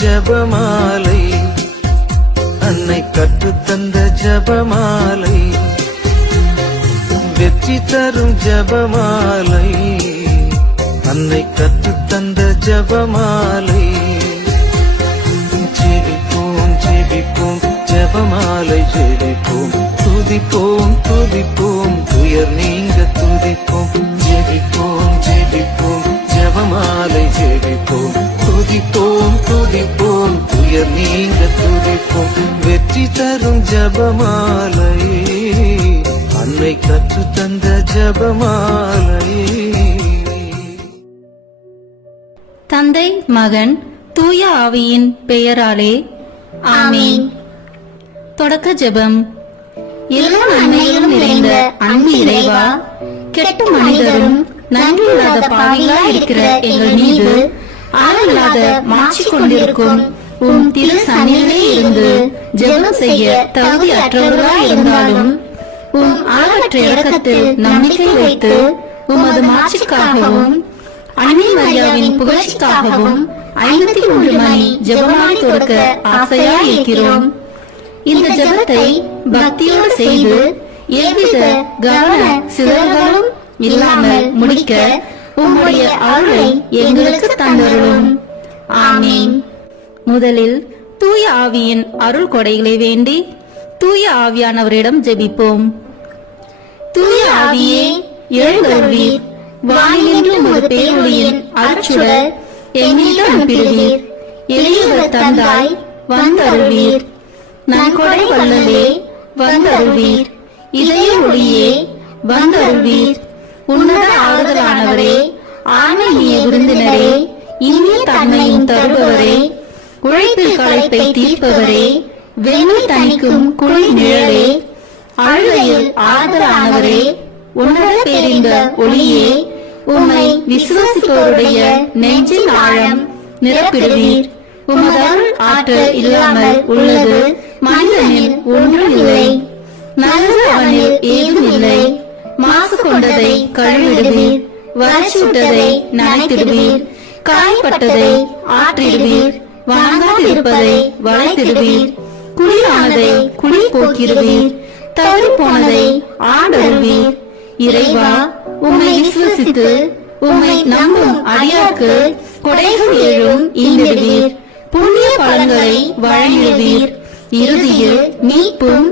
ஜபமாலை, அன்னை கற்றுத்தந்த ஜபமாலை, வெற்றி தரும் ஜபமாலை, அன்னை கற்றுத்தந்த ஜபமாலை. ஜெபிப்போம் ஜெபிப்போம் ஜபமாலை ஜெபிப்போம், துதிப்போம் துதிப்போம் துயர் நீங்க துதிப்போம். ஜெபிப்போம் ஜெபிப்போம் ஜபமாலை ஜெபிப்போம், துதிப்போம் துதிப்போம் துயர் நீங்க துதிப்போம். வெற்றி தரும் ஜபமாலை, அன்னை கற்றுத்தந்த ஜபமாலை. தந்தை மகன் தூய ஆவியின் பெயராலே ஆமீன். தொடக்க ஜெபம். எல்லா நன்மையிலும் நிறைந்த அன்பு இறைவா, கெட்ட மனிதரும் நன்றியில்லாத பாவிகளாய் இருக்கிற எங்கள் மீது ஆளில்லாத மாற்றிக் கொண்டிருக்கும் உம் திரு சந்நிதியிலே இருந்து ஜெபம் செய்ய தகுதி அற்றவர்களாய் இருந்தாலும் உம் அளவற்ற இரக்கத்தில் நம்பிக்கை வைத்து உமது மாட்சிக்காகவும் அன்னை மரியாவின் புகழ்ச்சிக்காகவும் 53 மணி ஜெபமாலை தொடுக்க ஆசையாய் இருக்கிறோம். இந்த ஜெபத்தை பக்தியோடு செய்து எவ்வித கவன சிதறல்களும் இல்லாமல் முடிக்க உம்முடைய அருளை எங்களுக்கு தந்தருளும். ஆமீன். முதலில் தூய ஆவியின் அருள் கொடைகளை வேண்டி தூய ஆவியானவரிடம் ஜெபிப்போம். தூய ஆவியே எழுந்தருளீர், வானிலிருந்து ஒரு பேரொளியின் அருட்சுடர் எம்மீது அனுப்பிடுவீர். எளியவர் தந்தாய் வந்தருள்வீர், நன்கொடை வல்லலே வந்தருள்வீர், இதய ஒளியே வந்தருள்வீர். உன்னத ஆறுதலானவரே, ஆன்மீக விருந்தினரே, இனிய தன்மையும் தருபவரே, உழைப்பில் களைப்பை தீர்ப்பவரே, வெண்ணி தணிக்கும் குளிர் நிழலே, அழுகையில் ஆறுதலானவரே, உன்னத பேரின்ப ஒளியே, உம்மை விசுவாசிப்போருடைய நெஞ்சின் ஆழம் நிரப்பிடுவீர். உமது அருள் ஆற்றல் இல்லாமல் உள்ளது மனிதனில் ஒன்றும் இல்லை, நல்லது அவனில் ஏதும் இல்லை. மாசு கொண்டதை கழுவிடுவீர், வறட்சிவிட்டதை நனைத்திடுவீர், காயப்பட்டதை ஆற்றிடுவீர், வணங்காதிருப்பதை வளைத்திடுவீர், குளிரானதை குளிர் போக்கிடுவீர், தவறி போனதை ஆண்டருள்வீர். இறைவா, உம்மை விசுவசித்து உம்மை நம்பும் அடியார்க்கு கொடைகள் ஏழும் ஈந்திடுவீர், புண்ணிய பலன்களை வழங்கிடுவீர். இறுதியில் மீட்பும்